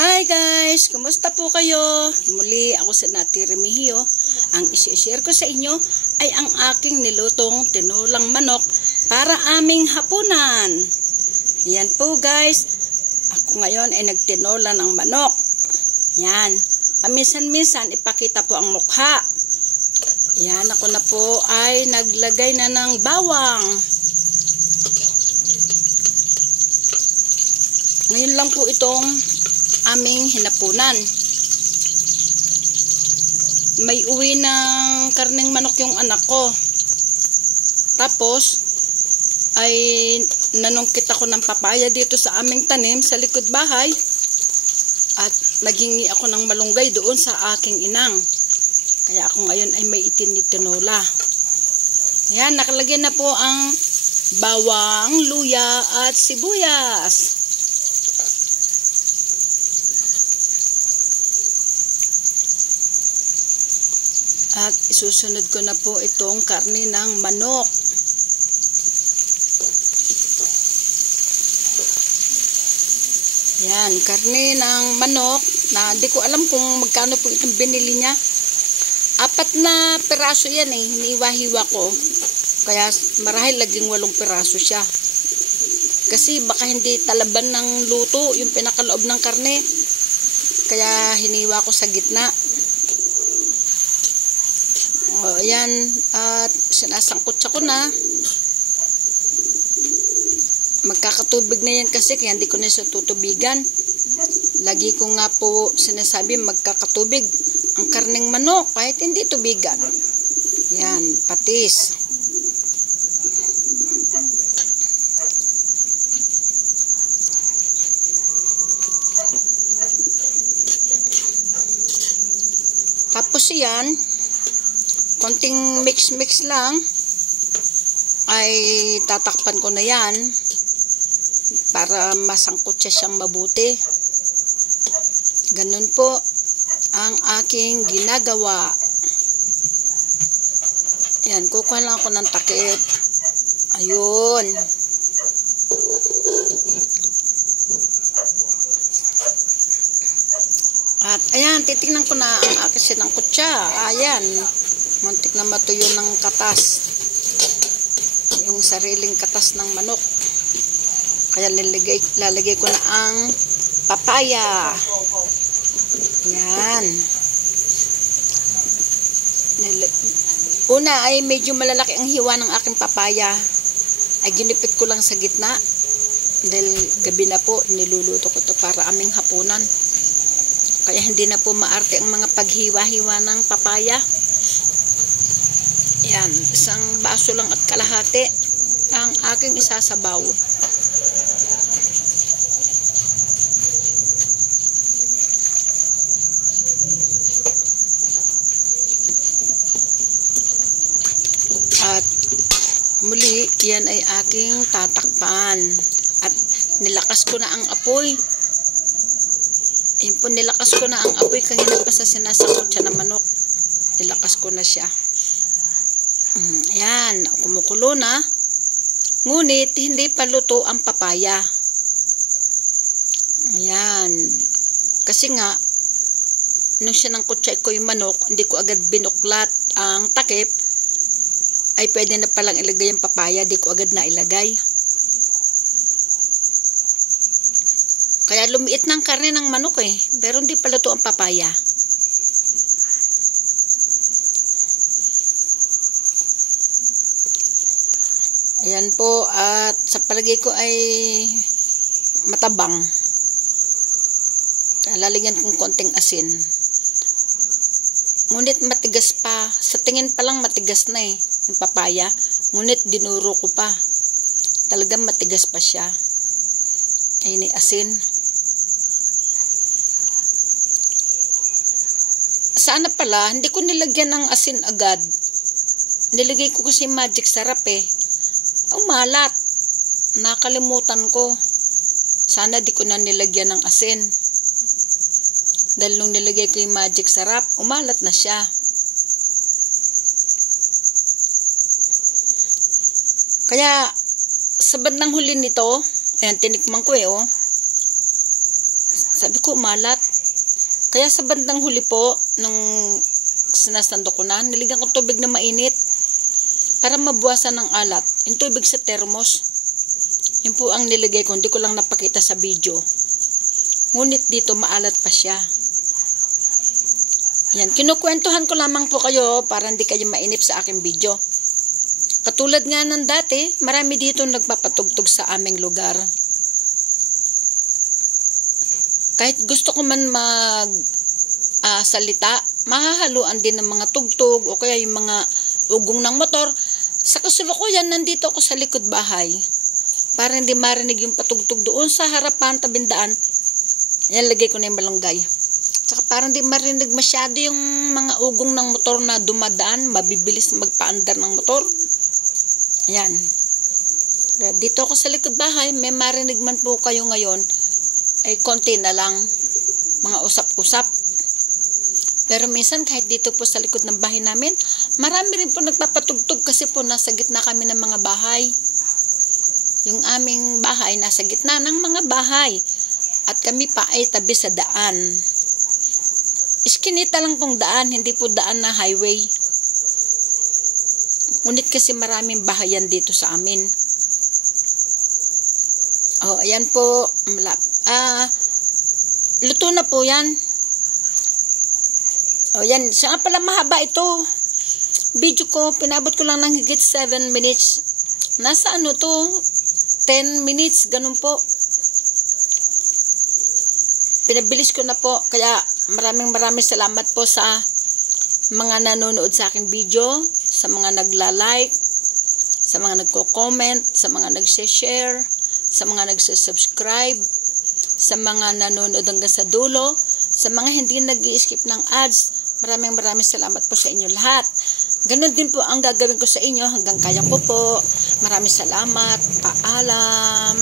Hi guys! Kumusta po kayo? Muli ako si Nati Remigio. Ang isi-share ko sa inyo ay ang aking nilutong tinulang manok para aming hapunan. Yan po guys. Ako ngayon ay nagtinola ng manok. Yan. Paminsan-minsan ipakita po ang mukha. Yan, ako na po ay naglagay na ng bawang. Ngayon lang po itong aming hinapunan. May uwi ng karneng manok yung anak ko. Tapos ay nanungkit ako ng papaya dito sa aming tanim sa likod bahay. At naghingi ako ng malunggay doon sa aking inang. Kaya ako ngayon ay may itinitinola. Ayan, nakalagyan na po ang bawang, luya at sibuyas. At isusunod ko na po itong karne ng manok. Yan, karne ng manok na di ko alam kung magkano po itong binili niya. 4 na peraso yan eh, hiniwa-hiwa ko. Kaya marahil laging 8 peraso siya. Kasi baka hindi talaban ng luto yung pinakaloob ng karne. Kaya hiniwa ko sa gitna. O, ayan, at sinasangkot ko na. Magkakatubig na yan kasi kaya hindi ko na siya tutubigan. Lagi ko nga po sinasabi magkakatubig ang karneng manok kahit hindi tubigan. Ayan, patis. Tapos yan, konting mix-mix lang ay tatakpan ko na yan para masangkot siya siyang mabuti. Ganun po ang aking ginagawa. Ayan, kukuha lang ako ng takip. Ayun. At ayan, titingnan ko na ang aking sinangkot siya. Ayan. Muntik na matuyo ng katas. Yung sariling katas ng manok. Kaya lalagay ko na ang papaya. Yan. Una ay medyo malalaki ang hiwa ng aking papaya. Ay ginipit ko lang sa gitna. Dahil gabi na po, niluluto ko to para aming hapunan. Kaya hindi na po maarte ang mga paghiwa-hiwa ng papaya. Yan, isang baso lang at kalahati ang aking isasabaw. At muli, yan ay aking tatakpan. At nilakas ko na ang apoy. Yan po, nilakas ko na ang apoy kanina pa sa sinasakot siya ng manok. Nilakas ko na siya. Ayan, kumukulo na. Ngunit, hindi pa luto ang papaya. Ayan. Kasi nga, nung sinangkot ko yung manok, hindi ko agad binuklat ang takip, ay pwede na palang ilagay yung papaya, di ko agad na ilagay. Kaya lumiit ng karne ng manok eh, pero hindi pa luto ang papaya. Ayan po, at sa palagay ko ay matabang. Lalagyan kong konting asin. Ngunit matigas pa. Sa tingin pa lang matigas na eh, yung papaya. Ngunit dinuro ko pa. Talagang matigas pa siya. Ayun ay asin. Sana pala, hindi ko nilagyan ng asin agad. Nilagay ko kasi magic sarap eh. Malat. Nakalimutan ko. Sana di ko na nilagyan ng asin. Dahil nung nilagay ko yung magic sarap, umalat na siya. Kaya, sa bandang huli nito, ayan, tinikman ko eh, oh. Sabi ko, malat. Kaya sa bandang huli po, nung sinasando ko na, niligyan ko tubig na mainit para mabuwasan ng alat. Yung tubig sa thermos. Yun po ang niligay ko. Hindi ko lang napakita sa video. Ngunit dito, maalat pa siya. Yan. Kinukwentuhan ko lamang po kayo para hindi kayo mainip sa aking video. Katulad nga ng dati, marami dito nagpapatugtog sa aming lugar. Kahit gusto ko man salita, mahahaluan din ng mga tugtog o kaya yung mga ugong ng motor. Sa kasulukuyan, nandito ako sa likod bahay. Para hindi marinig yung patugtog doon sa harapan, tabindaan. Yan, lagay ko na yung malunggay. Tsaka parang di marinig masyado yung mga ugong ng motor na dumadaan, mabibilis magpaandar ng motor. Ayan. Dito ako sa likod bahay, may marinig man po kayo ngayon, ay konti na lang, mga usap-usap. Pero minsan kahit dito po sa likod ng bahay namin, marami rin po nagpapatugtog kasi po nasa gitna kami ng mga bahay. Yung aming bahay nasa gitna ng mga bahay at kami pa ay tabi sa daan. Iskinita lang pong daan, hindi po daan na highway. Ngunit kasi maraming bahayan dito sa amin. Oh, ayan po. Luto na po yan. Oh, yan. Siya nga pala mahaba ito. Video ko, pinabot ko lang ng higit 7 minutes. Nasa ano to? 10 minutes, ganun po. Pinabilis ko na po. Kaya maraming salamat po sa mga nanonood sa akin video, sa mga nagla-like, sa mga nagko-comment, sa mga nagse-share, sa mga nagse-subscribe, sa mga nanonood hanggang sa dulo, sa mga hindi nag-i-skip ng ads. Maraming salamat po sa inyo lahat. Ganon din po ang gagawin ko sa inyo hanggang kaya ko po. Maraming salamat. Paalam.